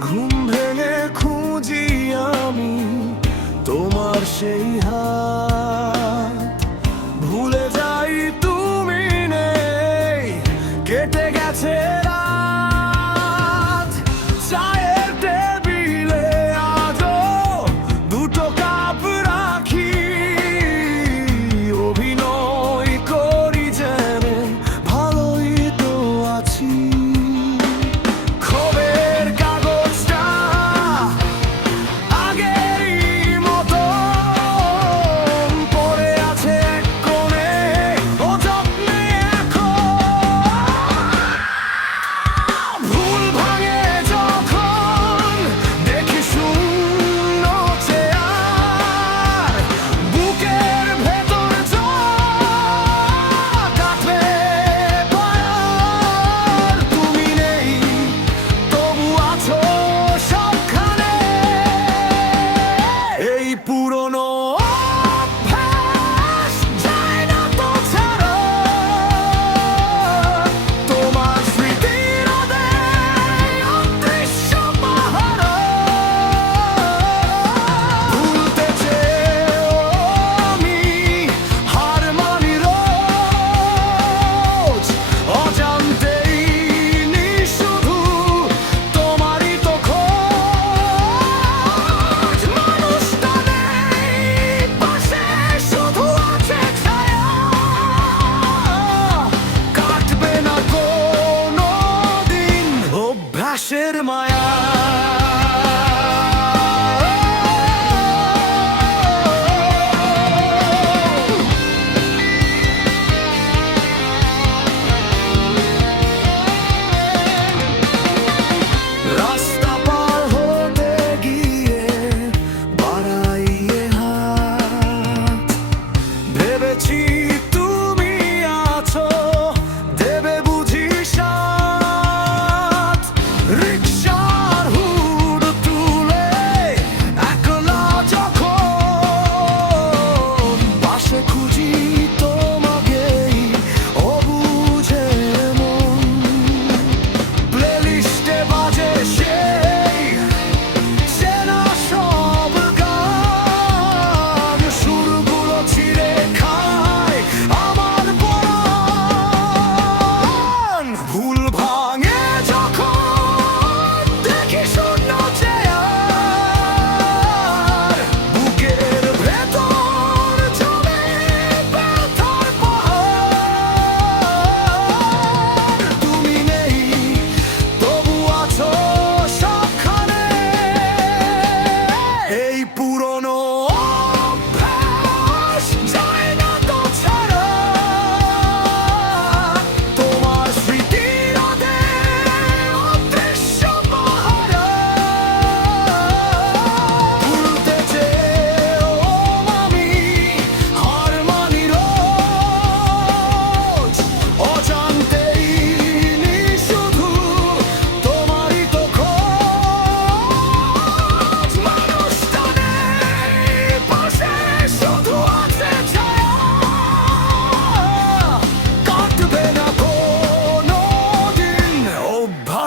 ঘুম ভেঙে খুঁজি আমি তোমার সেই হাত achieve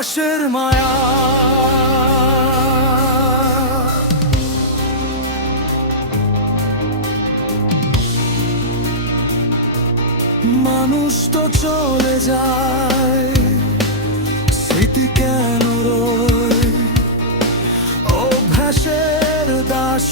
মানুষের মায়া। মানুষ তো চলে যায় স্মৃতি কেন রয়? অভ্যাসের দাস